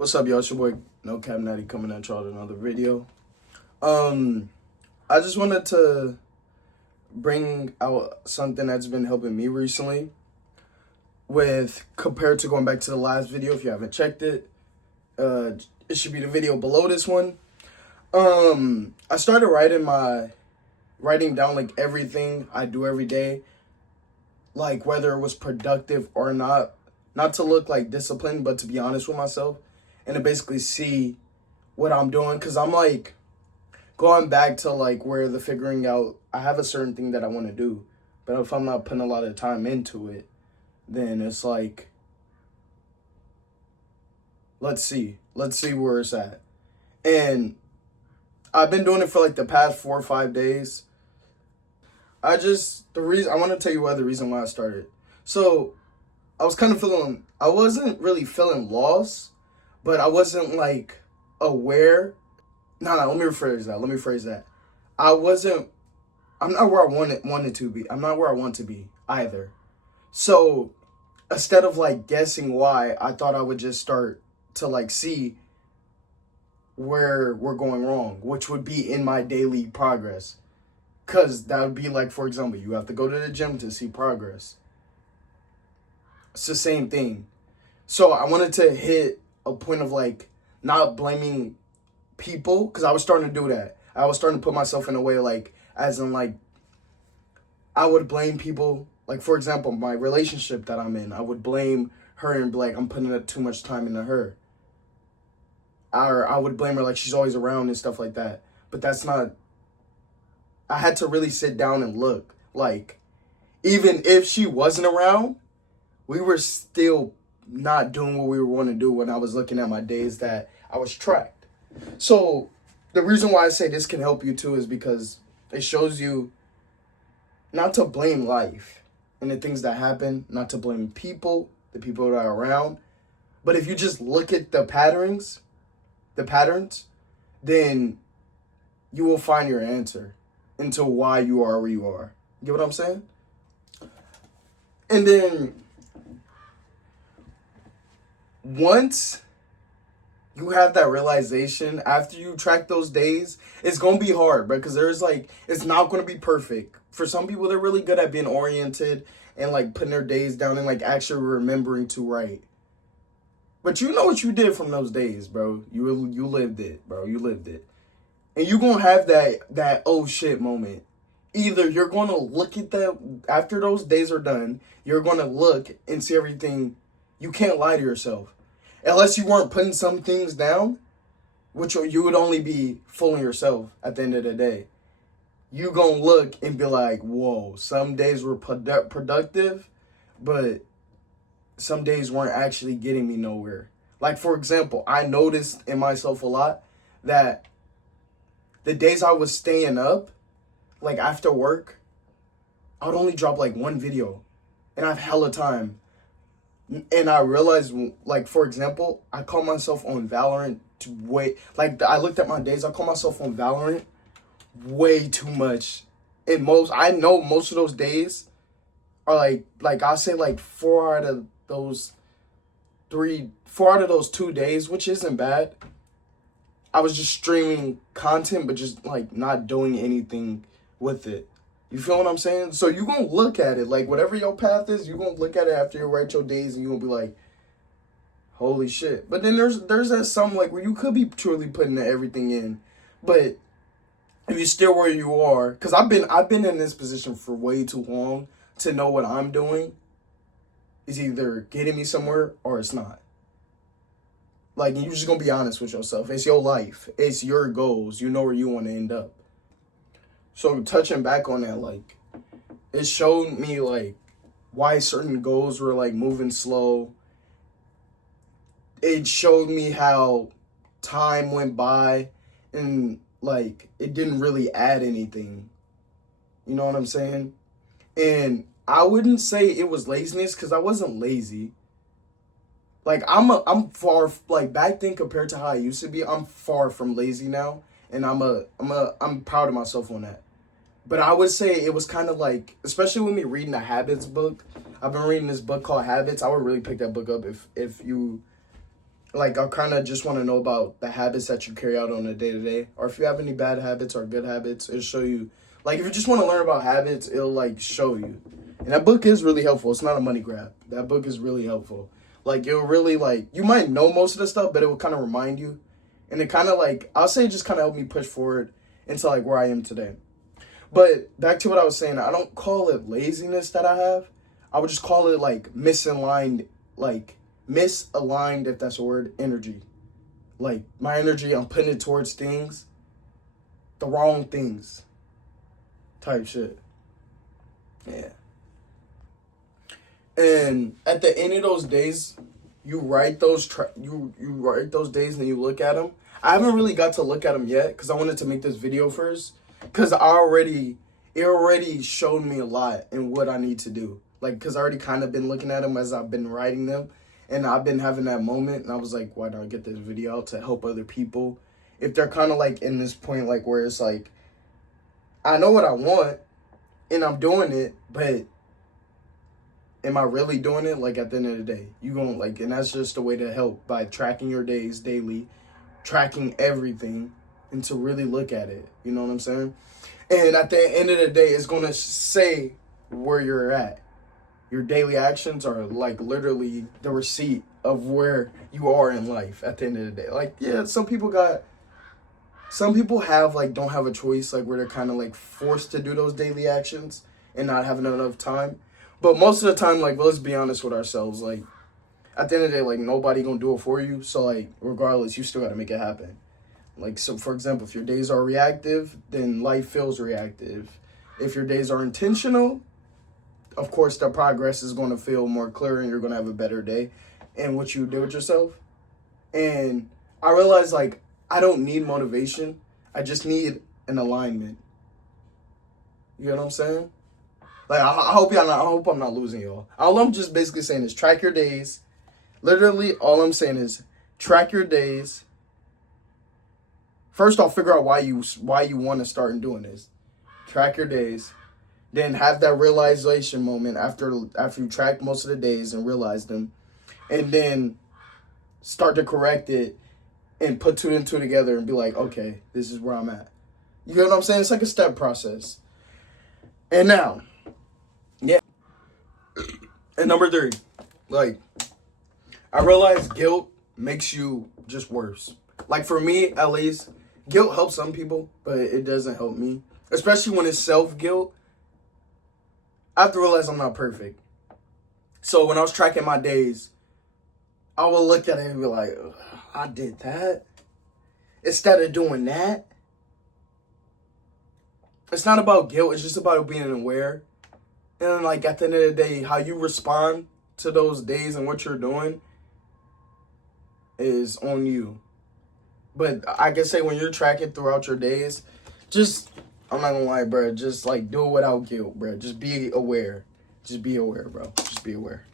What's up, y'all? It's your boy No Cap Natty coming at y'all with another video. I just wanted to bring out something that's been helping me recently. With compared to going back to the last video, if you haven't checked it, it should be the video below this one. I started writing down like everything I do every day, like whether it was productive or not to look like disciplined, but to be honest with myself and to basically see what I'm doing. Cause I'm like going back to like where the figuring out, I have a certain thing that I want to do, but if I'm not putting a lot of time into it, then it's like, let's see where it's at. And I've been doing it for like the past 4 or 5 days. I want to tell you the reason why I started. So I wasn't really feeling lost, but I wasn't like aware. Let me rephrase that. I'm not where I wanted to be. I'm not where I want to be either. So instead of like guessing why, I thought I would just start to like see where we're going wrong, which would be in my daily progress. Cause that would be like, for example, you have to go to the gym to see progress. It's the same thing. So I wanted to hit a point of like not blaming people, because I was starting to do that. I was starting to put myself in a way like, as in like, I would blame people. Like, for example, my relationship that I'm in, I would blame her and be like, I'm putting up too much time into her. Or I would blame her like she's always around and stuff like that. But that's not, I had to really sit down and look. Like, even if she wasn't around, we were still not doing what we were wanting to do when I was looking at my days that I was tracked. So the reason why I say this can help you too is because it shows you not to blame life and the things that happen, not to blame people, the people that are around. But if you just look at the patterns, then you will find your answer into why you are where you are. You get what I'm saying? And then once you have that realization, after you track those days, it's going to be hard, bro, because it's not going to be perfect. For some people, they're really good at being oriented and like putting their days down and like actually remembering to write. But you know what you did from those days, bro. You lived it, bro. You lived it. And you're going to have that oh shit moment. Either you're going to look at that after those days are done, you're going to look and see everything. You can't lie to yourself. Unless you weren't putting some things down, which you would only be fooling yourself at the end of the day. You gonna look and be like, whoa, some days were productive, but some days weren't actually getting me nowhere. Like, for example, I noticed in myself a lot that the days I was staying up, like after work, I would only drop like one video and I have hella time. And I realized, like, for example, I call myself on Valorant I looked at my days, I call myself on Valorant way too much. And I know most of those days are like I'll say like 4 out of those 2 days, which isn't bad, I was just streaming content, but just like not doing anything with it. You feel what I'm saying? So you're going to look at it, like whatever your path is, you're going to look at it after you write your days and you're going to be like, holy shit. But then there's that some like where you could be truly putting everything in. But if you're still where you are, because I've been in this position for way too long to know what I'm doing is either getting me somewhere or it's not. Like, you're just going to be honest with yourself. It's your life. It's your goals. You know where you want to end up. So touching back on that, like, it showed me like why certain goals were like moving slow. It showed me how time went by and like it didn't really add anything. You know what I'm saying? And I wouldn't say it was laziness, because I wasn't lazy. Like I'm far, like back then compared to how I used to be, I'm far from lazy now, and I'm proud of myself on that. But I would say it was kind of like, especially when we reading a habits book. I've been reading this book called Habits. I would really pick that book up if you like I kind of just want to know about the habits that you carry out on a day to day, or if you have any bad habits or good habits. It'll show you. Like if you just want to learn about habits, it'll like show you. And that book is really helpful. It's not a money grab. That book is really helpful. Like it'll really like you might know most of the stuff, but it will kind of remind you, and it kind of like I'll say it just kind of helped me push forward into like where I am today. But back to what I was saying, I don't call it laziness that I have. I would just call it like misaligned, if that's a word, energy. Like my energy, I'm putting it towards things, the wrong things, type shit. Yeah. And at the end of those days, you write those you write those days and you look at them. I haven't really got to look at them yet because I wanted to make this video first. Because it already showed me a lot in what I need to do. Like, because I already kind of been looking at them as I've been writing them. And I've been having that moment. And I was like, why not get this video out to help other people? If they're kind of like in this point, like where it's like, I know what I want and I'm doing it, but am I really doing it? Like at the end of the day, you gonna like, and that's just a way to help by tracking your days daily, tracking everything, and to really look at it. You know what I'm saying? And at the end of the day, it's going to say where you're at. Your daily actions are like literally the receipt of where you are in life at the end of the day. Like, yeah, some people have like, don't have a choice, like where they're kind of like forced to do those daily actions and not having enough time. But most of the time, like, let's be honest with ourselves. Like, at the end of the day, like, nobody going to do it for you. So, like, regardless, you still got to make it happen. Like, so for example, if your days are reactive, then life feels reactive. If your days are intentional, of course, the progress is going to feel more clear and you're going to have a better day in what you do with yourself. And I realized, like, I don't need motivation. I just need an alignment. You know what I'm saying? Like, I hope I'm not losing y'all. All I'm just basically saying is track your days. Literally, all I'm saying is track your days. First off, figure out why you want to start doing this. Track your days. Then have that realization moment after you track most of the days and realize them. And then start to correct it and put two and two together and be like, okay, this is where I'm at. You know what I'm saying? It's like a step process. And now, yeah. And number 3, like, I realize guilt makes you just worse. Like for me, at least, guilt helps some people, but it doesn't help me. Especially when it's self-guilt. I have to realize I'm not perfect. So when I was tracking my days, I would look at it and be like, I did that. Instead of doing that. It's not about guilt. It's just about being aware. And like at the end of the day, how you respond to those days and what you're doing is on you. But I can say when you're tracking throughout your days, just, I'm not gonna lie, bro, just like do it without guilt, bro. Just be aware. Just be aware, bro. Just be aware.